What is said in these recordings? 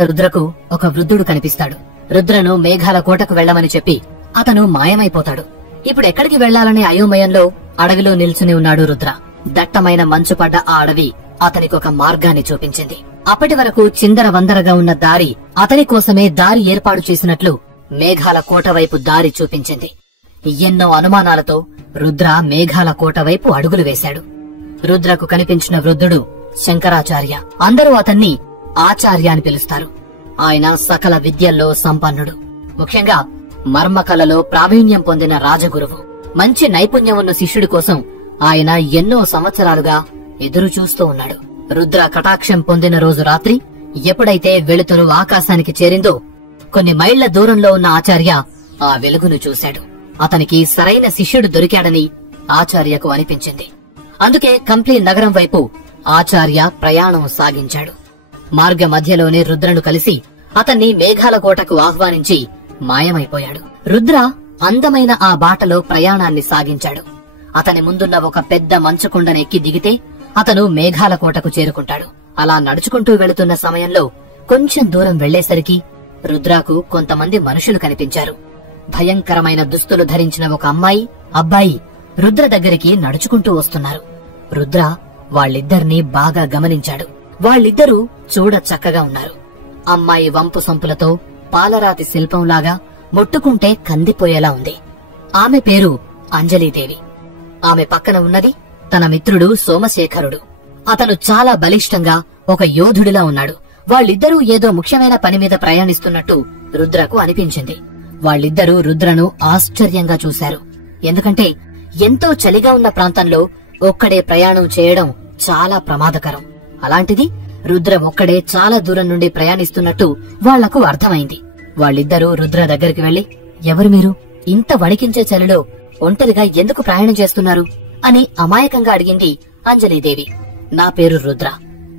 రుద్రకు ఒక వృద్ధుడు కనిపిస్తాడు. రుద్రను మేఘాల కోటకు వెళ్లమని చెప్పి అతను మాయమైపోతాడు. ఇప్పుడు ఎక్కడికి వెళ్లాలనే అయోమయంలో అడవిలో నిల్చుని ఉన్నాడు రుద్ర. దట్టమైన మంచు పడ్డ ఆ అడవి అతనికొక మార్గాన్ని చూపించింది. అప్పటి వరకు చిందర వందరగా ఉన్న దారి అతని కోసమే దారి ఏర్పాటు చేసినట్లు మేఘాల కోట వైపు దారి చూపించింది. ఎన్నో అనుమానాలతో రుద్ర మేఘాల కోట వైపు అడుగులు వేశాడు. రుద్రకు కనిపించిన వృద్ధుడు శంకరాచార్య. అందరూ అతన్ని ఆచార్య అని పిలుస్తారు. ఆయన సకల విద్యల్లో సంపన్నుడు. ముఖ్యంగా మర్మకళలో ప్రావీణ్యం పొందిన రాజగురువు. మంచి నైపుణ్యం ఉన్న శిష్యుడి కోసం ఆయన ఎన్నో సంవత్సరాలుగా ఎదురు చూస్తూ ఉన్నాడు. రుద్ర కటాక్షం పొందిన రోజు రాత్రి ఎప్పుడైతే వెలుతురు ఆకాశానికి చేరిందో కొన్ని మైళ్ల దూరంలో ఉన్న ఆచార్య ఆ వెలుగును చూశాడు. అతనికి సరైన శిష్యుడు దొరికాడని ఆచార్యకు అనిపించింది. అందుకే కంప్లీ నగరం వైపు ఆచార్య ప్రయాణం సాగించాడు. మార్గ మధ్యలోనే రుద్రను కలిసి అతన్ని మేఘాల కోటకు ఆహ్వానించి మాయమైపోయాడు. రుద్ర అందమైన ఆ బాటలో ప్రయాణాన్ని సాగించాడు. అతని ముందున్న ఒక పెద్ద మంచుకొండను ఎక్కి దిగితే అతను మేఘాల కోటకు చేరుకుంటాడు. అలా నడుచుకుంటూ వెళుతున్న సమయంలో కొంచెం దూరం వెళ్లేసరికి రుద్రకు కొంతమంది మనుషులు కనిపించారు. భయంకరమైన దుస్తులు ధరించిన ఒక అమ్మాయి, అబ్బాయి రుద్ర దగ్గరికి నడుచుకుంటూ వస్తున్నారు. రుద్ర వాళ్ళిద్దరినీ బాగా గమనించాడు. వాళ్ళిద్దరూ చూడ చక్కగా ఉన్నారు. అమ్మాయి వంపు సంపులతో పాలరాతి శిల్పంలాగా ముట్టుకుంటే కందిపోయేలా ఉంది. ఆమె పేరు అంజలీదేవి. ఆమె పక్కన ఉన్నది తన మిత్రుడు సోమశేఖరుడు. అతను చాలా బలిష్టంగా ఒక యోధుడిలా ఉన్నాడు. వాళ్ళిద్దరూ ఏదో ముఖ్యమైన పని మీద ప్రయాణిస్తున్నట్టు రుద్రకు అనిపించింది. వాళ్ళిద్దరూ రుద్రను ఆశ్చర్యంగా చూశారు. ఎందుకంటే ఎంతో చలిగా ఉన్న ప్రాంతంలో ఒక్కడే ప్రయాణం చేయడం చాలా ప్రమాదకరం. అలాంటిది రుద్ర ఒక్కడే చాలా దూరం నుండి ప్రయాణిస్తున్నట్టు వాళ్లకు అర్థమైంది. వాళ్ళిద్దరూ రుద్ర దగ్గరికి వెళ్లి, ఎవరు మీరు? ఇంత వణికించే చలిలో ఒంటరిగా ఎందుకు ప్రయాణం చేస్తున్నారు అని అమాయకంగా అడిగింది అంజలీదేవి. నా పేరు రుద్ర.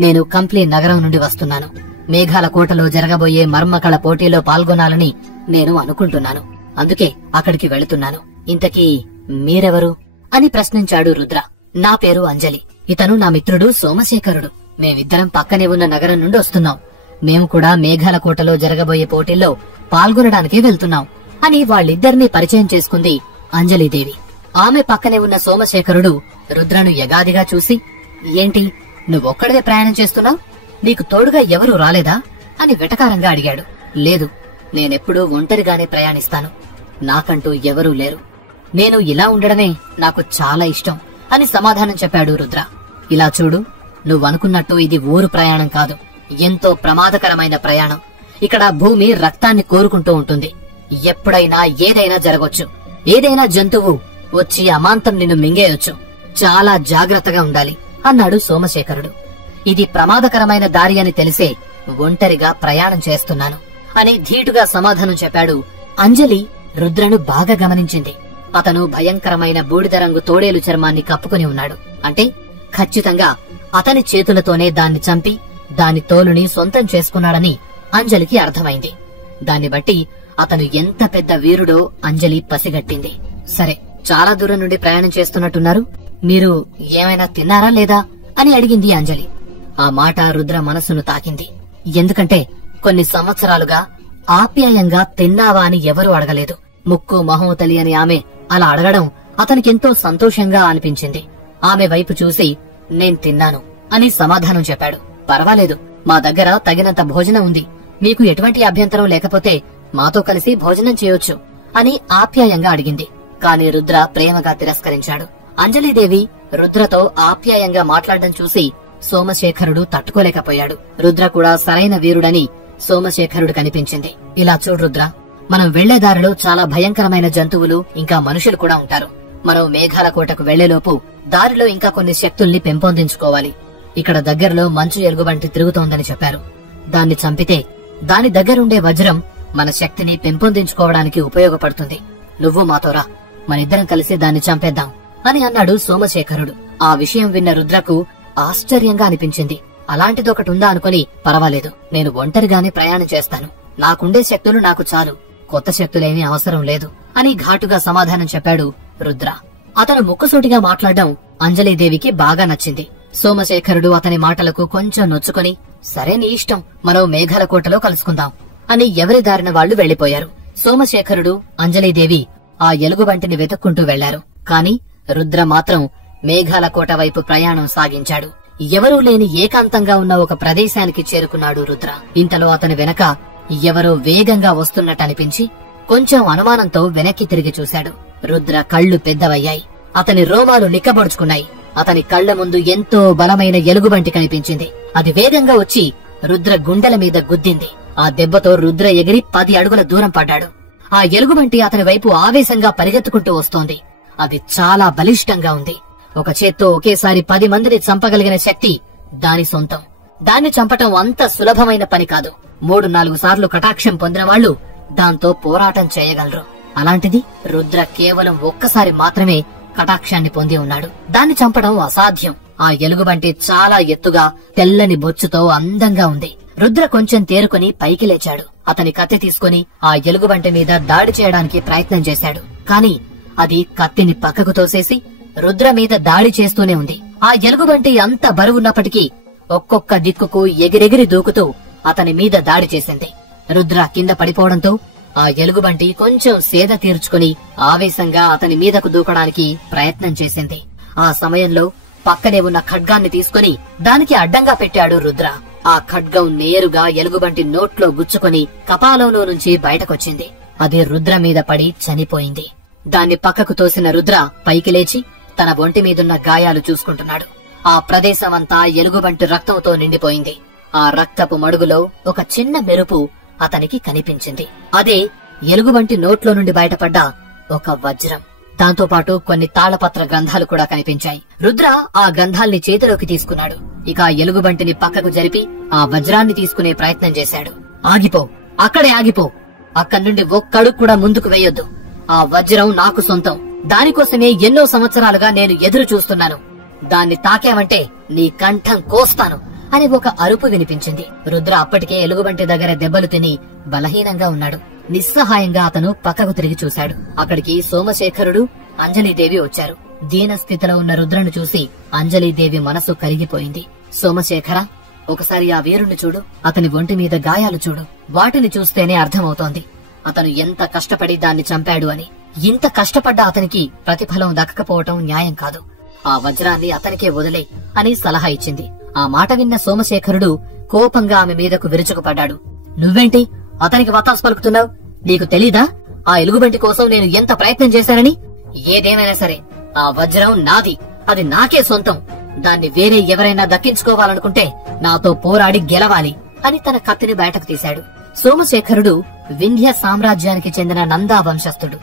నేను కంప్లీ నగరం నుండి వస్తున్నాను. మేఘాల కోటలో జరగబోయే మర్మకళ పోటీలో పాల్గొనాలని నేను అనుకుంటున్నాను. అందుకే అక్కడికి వెళుతున్నాను. ఇంతకీ మీరెవరు అని ప్రశ్నించాడు రుద్ర. నా పేరు అంజలి. ఇతను నా మిత్రుడు సోమశేఖరుడు. మేమిద్దరం పక్కనే ఉన్న నగరం నుండి వస్తున్నాం. మేము కూడా మేఘాల కోటలో జరగబోయే పోటీల్లో పాల్గొనడానికి వెళ్తున్నాం అని వాళ్ళిద్దరినీ పరిచయం చేసుకుంది అంజలీదేవి. ఆమె పక్కనే ఉన్న సోమశేఖరుడు రుద్రను యగాదిగా చూసి, ఏంటి నువ్వొక్కడివే ప్రయాణం చేస్తున్నావు? నీకు తోడుగా ఎవరూ రాలేదా అని వెటకారంగా అడిగాడు. లేదు, నేనెప్పుడూ ఒంటరిగానే ప్రయాణిస్తాను. నాకంటూ ఎవరూ లేరు. నేను ఇలా ఉండడమే నాకు చాలా ఇష్టం అని సమాధానం చెప్పాడు రుద్ర. ఇలా చూడు, నువ్వనుకున్నట్టు ఇది ఊరు ప్రయాణం కాదు. ఎంతో ప్రమాదకరమైన ప్రయాణం. ఇక్కడ భూమి రక్తాన్ని కోరుకుంటూ ఉంటుంది. ఎప్పుడైనా ఏదైనా జరగొచ్చు. ఏదైనా జంతువు వచ్చి అమాంతం నిన్ను మింగేయొచ్చు. చాలా జాగ్రత్తగా ఉండాలి అన్నాడు సోమశేఖరుడు. ఇది ప్రమాదకరమైన దారి అని తెలిసే ఒంటరిగా ప్రయాణం చేస్తున్నాను అని ధీటుగా సమాధానం చెప్పాడు. అంజలి రుద్రను బాగా గమనించింది. అతను భయంకరమైన బూడిద రంగు తోడేలు చర్మాన్ని కప్పుకుని ఉన్నాడు. అంటే ఖచ్చితంగా అతని చేతులతోనే దాన్ని చంపి దాని తోలుని సొంతం చేసుకున్నాడని అంజలికి అర్థమైంది. దాన్ని బట్టి అతను ఎంత పెద్ద వీరుడో అంజలి పసిగట్టింది. సరే, చాలా దూరం నుండి ప్రయాణం చేస్తున్నట్టున్నారు. మీరు ఏమైనా తిన్నారా లేదా అని అడిగింది అంజలి. ఆ మాట రుద్ర మనసును తాకింది. ఎందుకంటే కొన్ని సంవత్సరాలుగా ఆప్యాయంగా తిన్నావా అని ఎవరూ అడగలేదు. ముక్కు మొహం తెలియని ఆమె అలా అడగడం అతనికెంతో సంతోషంగా అనిపించింది. ఆమె వైపు చూసి, నేను తిన్నాను అని సమాధానం చెప్పాడు. పర్వాలేదు, మా దగ్గర తగినంత భోజనం ఉంది. మీకు ఎటువంటి అభ్యంతరం లేకపోతే మాతో కలిసి భోజనం చేయొచ్చు అని ఆప్యాయంగా అడిగింది. కాని రుద్ర ప్రేమగా తిరస్కరించాడు. అంజలీదేవి రుద్రతో ఆప్యాయంగా మాట్లాడడం చూసి సోమశేఖరుడు తట్టుకోలేకపోయాడు. రుద్ర కూడా సరైన వీరుడని సోమశేఖరుడు కనిపించింది. ఇలా చూడు రుద్ర, మనం వెళ్లే దారిలో చాలా భయంకరమైన జంతువులు ఇంకా మనుషులు కూడా ఉంటారు. మనం మేఘాల కోటకు వెళ్లేలోపు దారిలో ఇంకా కొన్ని శక్తుల్ని పెంపొందించుకోవాలి. ఇక్కడ దగ్గరలో మంచు ఎలుగుబంటి తిరుగుతోందని చెప్పారు. దాన్ని చంపితే దాని దగ్గరుండే వజ్రం మన శక్తిని పెంపొందించుకోవడానికి ఉపయోగపడుతుంది. నువ్వు మాతోరా, మనిద్దరం కలిసి దాన్ని చంపేద్దాం అని అన్నాడు సోమశేఖరుడు. ఆ విషయం విన్న రుద్రకు ఆశ్చర్యంగా అనిపించింది. అలాంటిదొకటుందా అనుకుని, పర్వాలేదు, నేను ఒంటరిగానే ప్రయాణం చేస్తాను. నాకుండే శక్తులు నాకు చాలు. కొత్త శక్తులేమీ అవసరం లేదు అని ఘాటుగా సమాధానం చెప్పాడు రుద్ర. అతను ముక్కుసూటిగా మాట్లాడడం అంజలీదేవికి బాగా నచ్చింది. సోమశేఖరుడు అతని మాటలకు కొంచెం నొచ్చుకొని, సరే నీ ఇష్టం, మనం మేఘాల కోటలో కలుసుకుందాం అని ఎవరి దారిన వాళ్లు వెళ్లిపోయారు. సోమశేఖరుడు, అంజలీదేవి ఆ ఎలుగుబంటిని వెతుక్కుంటూ వెళ్లారు. కాని రుద్ర మాత్రం మేఘాల కోట వైపు ప్రయాణం సాగించాడు. ఎవరూ లేని ఏకాంతంగా ఉన్న ఒక ప్రదేశానికి చేరుకున్నాడు రుద్ర. ఇంతలో అతని వెనక ఎవరో వేగంగా వస్తున్నట్టనిపించి కొంచెం అనుమానంతో వెనక్కి తిరిగి చూశాడు. రుద్ర కళ్లు పెద్దవయ్యాయి. అతని రోమాలు నిక్కబొడుచుకున్నాయి. అతని కళ్ల ముందు ఎంతో బలమైన ఎలుగుబంటి కనిపించింది. అది వేగంగా వచ్చి రుద్ర గుండెల మీద గుద్దింది. ఆ దెబ్బతో రుద్ర ఎగిరి 10 అడుగుల దూరం పడ్డాడు. ఆ ఎలుగుబంటి అతని వైపు ఆవేశంగా పరిగెత్తుకుంటూ వస్తోంది. అది చాలా బలిష్టంగా ఉంది. ఒక చేత్తో ఒకేసారి 10 మందిని చంపగలిగిన శక్తి దాని సొంతం. దాన్ని చంపటం అంత సులభమైన పని కాదు. 3-4 సార్లు కటాక్షం పొందిన వాళ్లు దాంతో పోరాటం చేయగలరు. అలాంటిది రుద్ర కేవలం ఒక్కసారి మాత్రమే కటాక్షాన్ని పొంది ఉన్నాడు. దాన్ని చంపడం అసాధ్యం. ఆ ఎలుగుబంటి చాలా ఎత్తుగా తెల్లని బొచ్చుతో అందంగా ఉంది. రుద్ర కొంచెం తేరుకొని పైకి లేచాడు. అతని కత్తి తీసుకుని ఆ ఎలుగుబంటి మీద దాడి చేయడానికి ప్రయత్నం చేశాడు. కాని అది కత్తిని పక్కకు తోసేసి రుద్ర మీద దాడి చేస్తూనే ఉంది. ఆ ఎలుగుబంటి అంత బరువున్నప్పటికీ ఒక్కొక్క దిక్కుకు ఎగిరెగిరి దూకుతూ అతని మీద దాడి చేసింది. రుద్ర కింద పడిపోవడంతో ఆ ఎలుగుబంటి కొంచెం సేద తీర్చుకుని ఆవేశంగా అతని మీదకు దూకడానికి ప్రయత్నం చేసింది. ఆ సమయంలో పక్కనే ఉన్న ఖడ్గాన్ని తీసుకుని దానికి అడ్డంగా పెట్టాడు రుద్ర. ఆ ఖడ్గం నేరుగా ఎలుగుబంటి నోట్లో గుచ్చుకొని కపాలంలో నుంచి బయటకొచ్చింది. అది రుద్ర మీద పడి చనిపోయింది. దాన్ని పక్కకు తోసిన రుద్ర పైకి లేచి తన ఒంటి మీదున్న గాయాలు చూసుకుంటున్నాడు. ఆ ప్రదేశమంతా ఎలుగుబంటి రక్తంతో నిండిపోయింది. ఆ రక్తపు మడుగులో ఒక చిన్న మెరుపు అతనికి కనిపించింది. అదే ఎలుగుబంటి నోట్లో నుండి బయటపడ్డ ఒక వజ్రం. దాంతోపాటు కొన్ని తాళపత్ర గ్రంథాలు కూడా కనిపించాయి. రుద్ర ఆ గ్రంథాల్ని చేతిలోకి తీసుకున్నాడు. ఇక ఆ ఎలుగుబంటిని పక్కకు జరిపి ఆ వజ్రాన్ని తీసుకునే ప్రయత్నం చేశాడు. ఆగిపో, అక్కడే ఆగిపో. అక్కడి నుండి ఒక్కడుగు కూడా ముందుకు వేయొద్దు. ఆ వజ్రం నాకు సొంతం. దానికోసమే ఎన్నో సంవత్సరాలుగా నేను ఎదురు చూస్తున్నాను. దాన్ని తాకావంటే నీ కంఠం కోస్తాను అని ఒక అరుపు వినిపించింది. రుద్ర అప్పటికే ఎలుగుబంటి దగ్గర దెబ్బలు తిని బలహీనంగా ఉన్నాడు. నిస్సహాయంగా అతను పక్కకు తిరిగి చూశాడు. అక్కడికి సోమశేఖరుడు, అంజలీదేవి వచ్చారు. దీన స్థితిలో ఉన్న రుద్రను చూసి అంజలీదేవి మనసు కరిగిపోయింది. సోమశేఖర, ఒకసారి ఆ వీరుణ్ణి చూడు. అతని ఒంటి మీద గాయాలు చూడు. వాటిని చూస్తేనే అర్థమవుతోంది అతను ఎంత కష్టపడి దాన్ని చంపాడు అని. ఇంత కష్టపడ్డ అతనికి ప్రతిఫలం దక్కకపోవటం న్యాయం కాదు. ఆ వజ్రాన్ని అతనికే వదిలే అని సలహా ఇచ్చింది. ఆ మాట విన్న సోమశేఖరుడు కోపంగా ఆమె మీదకు విరుచుకుపడ్డాడు. నువ్వేంటి అతనికి వత్తాసు పలుకుతున్నావు? నీకు తెలీదా ఆ ఎలుగుబంటి కోసం నేను ఎంత ప్రయత్నం చేశానని? ఏదేమైనా సరే ఆ వజ్రం నాది. అది నాకే సొంతం. దాన్ని వేరే ఎవరైనా దక్కించుకోవాలనుకుంటే నాతో పోరాడి గెలవాలి అని తన కత్తిని బయటకు తీశాడు. సోమశేఖరుడు వింధ్య సామ్రాజ్యానికి చెందిన నందా వంశస్థుడు.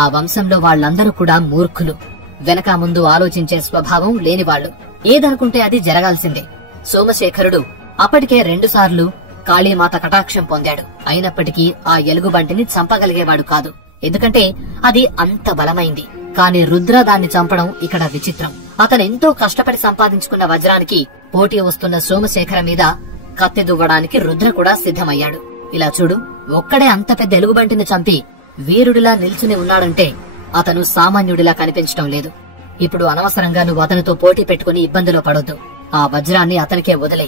ఆ వంశంలో వాళ్లందరూ కూడా మూర్ఖులు, వెనక ముందు ఆలోచించే స్వభావం లేనివాళ్లు. ఏదనుకుంటే అది జరగాల్సిందే. సోమశేఖరుడు అప్పటికే 2 సార్లు కాళీమాత కటాక్షం పొందాడు. అయినప్పటికీ ఆ ఎలుగుబంటిని చంపగలిగేవాడు కాదు. ఎందుకంటే అది అంత బలమైంది. కాని రుద్ర దాన్ని చంపడం ఇక్కడ విచిత్రం. అతనెంతో కష్టపడి సంపాదించుకున్న వజ్రానికి పోటీ వస్తున్న సోమశేఖర మీద కత్తి దువ్వడానికి రుద్ర కూడా సిద్ధమయ్యాడు. ఇలా చూడు, ఒక్కడే అంత పెద్ద ఎలుగుబంటిని చంపి వీరుడిలా నిల్చుని ఉన్నాడంటే అతను సామాన్యుడిలా కనిపించటం లేదు. ఇప్పుడు అనవసరంగా నువ్వు అతనితో పోటీ పెట్టుకుని ఇబ్బందిలో పడొద్దు. ఆ వజ్రాన్ని అతనికే వదిలే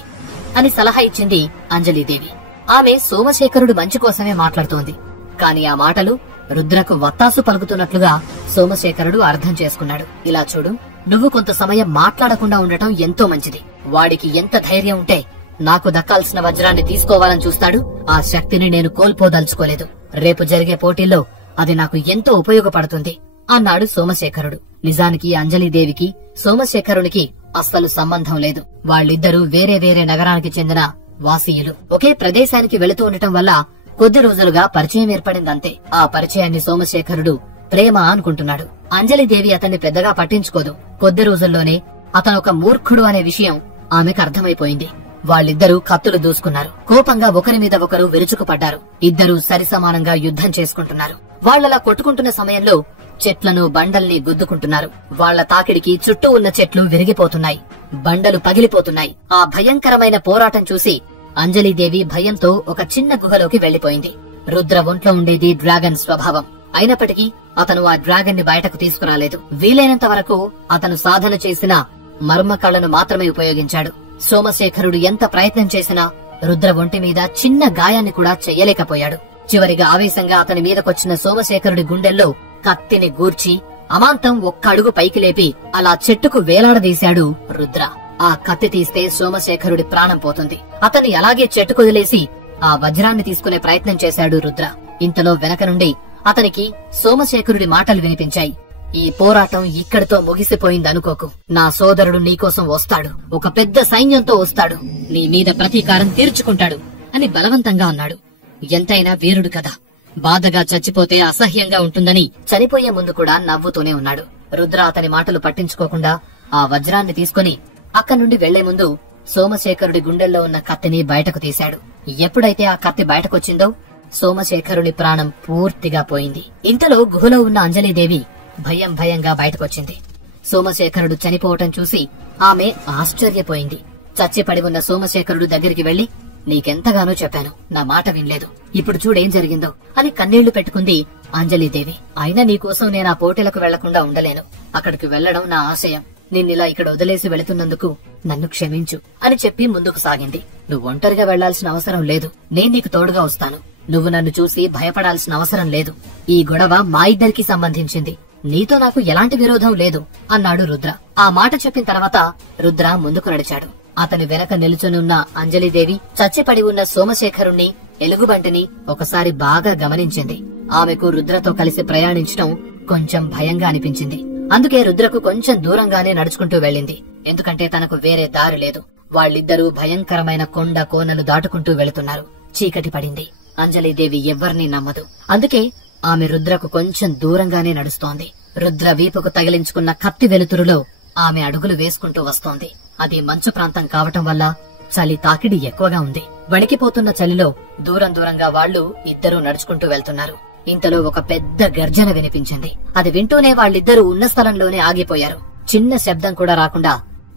అని సలహా ఇచ్చింది అంజలీదేవి. ఆమె సోమశేఖరుడు మంచి కోసమే మాట్లాడుతోంది. కాని ఆ మాటలు రుద్రకు వత్తాసు పలుకుతున్నట్లుగా సోమశేఖరుడు అర్థం చేసుకున్నాడు. ఇలా చూడు, నువ్వు కొంత సమయం మాట్లాడకుండా ఉండటం ఎంతో మంచిది. వాడికి ఎంత ధైర్యం ఉంటే నాకు దక్కాల్సిన వజ్రాన్ని తీసుకోవాలని చూస్తాడు. ఆ శక్తిని నేను కోల్పోదలుచుకోలేదు. రేపు జరిగే పోటీల్లో అది నాకు ఎంతో ఉపయోగపడుతుంది అన్నాడు సోమశేఖరుడు. నిజానికి అంజలీదేవికి సోమశేఖరునికి అస్సలు సంబంధం లేదు. వాళ్ళిద్దరూ వేరే వేరే నగరానికి చెందిన వాసీయులు. ఒకే ప్రదేశానికి వెళుతూ ఉండటం వల్ల కొద్ది రోజులుగా పరిచయం ఏర్పడిందంతే. ఆ పరిచయాన్ని సోమశేఖరుడు ప్రేమ అనుకుంటున్నాడు. అంజలీదేవి అతన్ని పెద్దగా పట్టించుకోదు. కొద్ది రోజుల్లోనే అతనొక మూర్ఖుడు అనే విషయం ఆమెకు అర్థమైపోయింది. వాళ్ళిద్దరూ కత్తులు దూసుకున్నారు. కోపంగా ఒకరి మీద ఒకరు విరుచుకుపడ్డారు. ఇద్దరూ సరిసమానంగా యుద్ధం చేసుకుంటున్నారు. వాళ్లలా కొట్టుకుంటున్న సమయంలో చెట్లను బండల్ని గుద్దుకుంటున్నారు. వాళ్ల తాకిడికి చుట్టూ ఉన్న చెట్లు విరిగిపోతున్నాయి, బండలు పగిలిపోతున్నాయి. ఆ భయంకరమైన పోరాటం చూసి అంజలీదేవి భయంతో ఒక చిన్న గుహలోకి వెళ్లిపోయింది. రుద్ర ఒంట్లో ఉండేది డ్రాగన్ స్వభావం. అయినప్పటికీ అతను ఆ డ్రాగన్ ని బయటకు తీసుకురాలేదు. వీలైనంత వరకు అతను సాధన చేసిన మర్మ కళ్ళను మాత్రమే ఉపయోగించాడు. సోమశేఖరుడు ఎంత ప్రయత్నం చేసినా రుద్ర ఒంటి మీద చిన్న గాయాన్ని కూడా చెయ్యలేకపోయాడు. చివరిగా ఆవేశంగా అతని మీదకొచ్చిన సోమశేఖరుడి గుండెల్లో కత్తిని గూర్చి అమాంతం ఒక్క అడుగు పైకి లేపి అలా చెట్టుకు వేలాడదీశాడు రుద్ర. ఆ కత్తి తీస్తే సోమశేఖరుడి ప్రాణం పోతుంది. అతన్ని అలాగే చెట్టుకొదిలేసి ఆ వజ్రాన్ని తీసుకునే ప్రయత్నం చేశాడు రుద్ర. ఇంతలో వెనక నుండి అతనికి సోమశేఖరుడి మాటలు వినిపించాయి. ఈ పోరాటం ఇక్కడితో ముగిసిపోయిందనుకోకు. నా సోదరుడు నీకోసం వస్తాడు. ఒక పెద్ద సైన్యంతో వస్తాడు. నీ మీద ప్రతీకారం తీర్చుకుంటాడు అని బలవంతంగా అన్నాడు. ఎంతైనా వీరుడు కదా. బాధగా చచ్చిపోతే అసహ్యంగా ఉంటుందని చనిపోయే ముందు కూడా నవ్వుతూనే ఉన్నాడు. రుద్ర అతని మాటలు పట్టించుకోకుండా ఆ వజ్రాన్ని తీసుకుని అక్కడి నుండి వెళ్లే ముందు సోమశేఖరుడి గుండెల్లో ఉన్న కత్తిని బయటకు తీశాడు. ఎప్పుడైతే ఆ కత్తి బయటకొచ్చిందో సోమశేఖరుడి ప్రాణం పూర్తిగా పోయింది. ఇంతలో గుహలో ఉన్న అంజలీదేవి భయంగా బయటకొచ్చింది. సోమశేఖరుడు చనిపోవటం చూసి ఆమె ఆశ్చర్యపోయింది. చచ్చిపడి ఉన్న సోమశేఖరుడు దగ్గరికి వెళ్లి, నీకెంతగానో చెప్పాను, నా మాట వినలేదు. ఇప్పుడు చూడేం జరిగిందో అని కన్నీళ్లు పెట్టుకుంది అంజలీదేవి. అయినా నీకోసం నేను ఆ పోటీలకు వెళ్లకుండా ఉండలేను. అక్కడికి వెళ్లడం నా ఆశయం. నిన్నిలా ఇక్కడ వదిలేసి వెళుతున్నందుకు నన్ను క్షమించు అని చెప్పి ముందుకు సాగింది. నువ్వు ఒంటరిగా వెళ్లాల్సిన అవసరం లేదు. నేను నీకు తోడుగా వస్తాను. నువ్వు నన్ను చూసి భయపడాల్సిన అవసరం లేదు. ఈ గొడవ మా ఇద్దరికి సంబంధించింది. నీతో నాకు ఎలాంటి విరోధం లేదు అన్నాడు రుద్ర. ఆ మాట చెప్పిన తర్వాత రుద్ర ముందుకు నడిచాడు. అతని వెనక నిలుచుని ఉన్న అంజలీదేవి చచ్చిపడి ఉన్న సోమశేఖరుణ్ణి, ఎలుగుబంటిని ఒకసారి బాగా గమనించింది. ఆమెకు రుద్రతో కలిసి ప్రయాణించడం కొంచెం భయంగా అనిపించింది. అందుకే రుద్రకు కొంచెం దూరంగానే నడుచుకుంటూ వెళ్ళింది. ఎందుకంటే తనకు వేరే దారి లేదు. వాళ్ళిద్దరూ భయంకరమైన కొండ కోనలు దాటుకుంటూ వెళుతున్నారు. చీకటి పడింది. అంజలీదేవి ఎవ్వర్నీ నమ్మదు. అందుకే ఆమె రుద్రకు కొంచెం దూరంగానే నడుస్తోంది. రుద్ర వీపుకు తగిలించుకున్న కత్తి వెలుతురులో ఆమె అడుగులు వేసుకుంటూ వస్తోంది. అది మంచు ప్రాంతం కావటం వల్ల చలి తాకిడి ఎక్కువగా ఉంది. వణికిపోతున్న చలిలో దూరంగా వాళ్లు ఇద్దరూ నడుచుకుంటూ వెళ్తున్నారు. ఇంతలో ఒక పెద్ద గర్జన వినిపించింది. అది వింటూనే వాళ్ళిద్దరూ ఉన్న స్థలంలోనే ఆగిపోయారు. చిన్న శబ్దం కూడా రాకుండా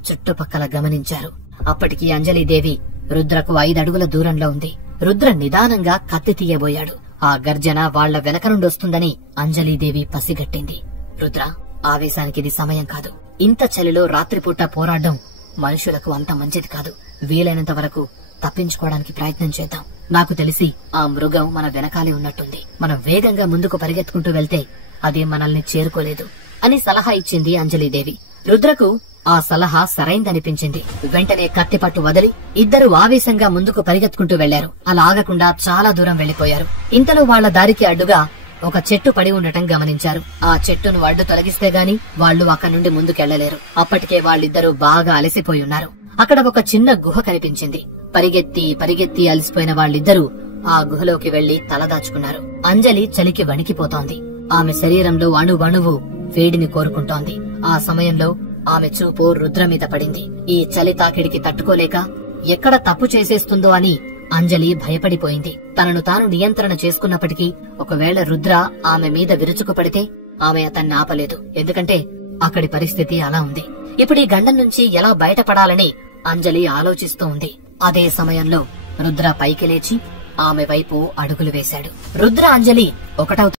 చుట్టుపక్కల గమనించారు. అప్పటికి అంజలీదేవి రుద్రకు 5 అడుగుల దూరంలో ఉంది. రుద్ర నిదానంగా కత్తి తీయబోయాడు. ఆ గర్జన వాళ్ల వెనక నుండి వస్తుందని అంజలీదేవి పసిగట్టింది. రుద్ర, ఆవేశానికి ఇది సమయం కాదు. ఇంత చలిలో రాత్రిపూట పోరాడడం మనుషులకు అంత మంచిది కాదు. వీలైనంత వరకు తప్పించుకోవడానికి ప్రయత్నం చేద్దాం. నాకు తెలిసి ఆ మృగం మన వెనకాలే ఉన్నట్టుంది. మనం వేగంగా ముందుకు పరిగెత్తుకుంటూ వెళ్తే అది మనల్ని చేరుకోలేదు అని సలహా ఇచ్చింది అంజలీదేవి. రుద్రకు ఆ సలహా సరైందనిపించింది. వెంటనే కత్తిపట్టు వదిలి ఇద్దరు ఆవేశంగా ముందుకు పరిగెత్తుకుంటూ వెళ్లారు. అలా ఆగకుండా చాలా దూరం వెళ్లిపోయారు. ఇంతలో వాళ్ల దారికి అడ్డుగా ఒక చెట్టు పడి ఉండటం గమనించారు. ఆ చెట్టును అడ్డు తొలగిస్తే గాని వాళ్లు అక్కడి నుండి ముందుకెళ్లలేరు. అప్పటికే వాళ్ళిద్దరూ బాగా అలసిపోయి ఉన్నారు. అక్కడ ఒక చిన్న గుహ కనిపించింది. పరిగెత్తి అలసిపోయిన వాళ్ళిద్దరూ ఆ గుహలోకి వెళ్లి తలదాచుకున్నారు. అంజలి చలికి వణికిపోతోంది. ఆమె శరీరంలో అణువణువు వేడిని కోరుకుంటోంది. ఆ సమయంలో ఆమె చూపు రుద్ర మీద పడింది. ఈ చలి తాకిడికి తట్టుకోలేక ఎక్కడ తప్పు చేసేస్తుందో అని అంజలి భయపడిపోయింది. తనను తాను నియంత్రణ చేసుకున్నప్పటికీ ఒకవేళ రుద్ర ఆమె మీద విరుచుకుపడితే ఆమె అతన్ని ఆపలేదు. ఎందుకంటే అక్కడి పరిస్థితి అలా ఉంది. ఇప్పుడు ఈ గండం నుంచి ఎలా బయటపడాలని అంజలి ఆలోచిస్తూ ఉంది. అదే సమయంలో రుద్ర పైకి లేచి ఆమె వైపు అడుగులు వేశాడు. రుద్ర అంజలి ఒకటవుతారు.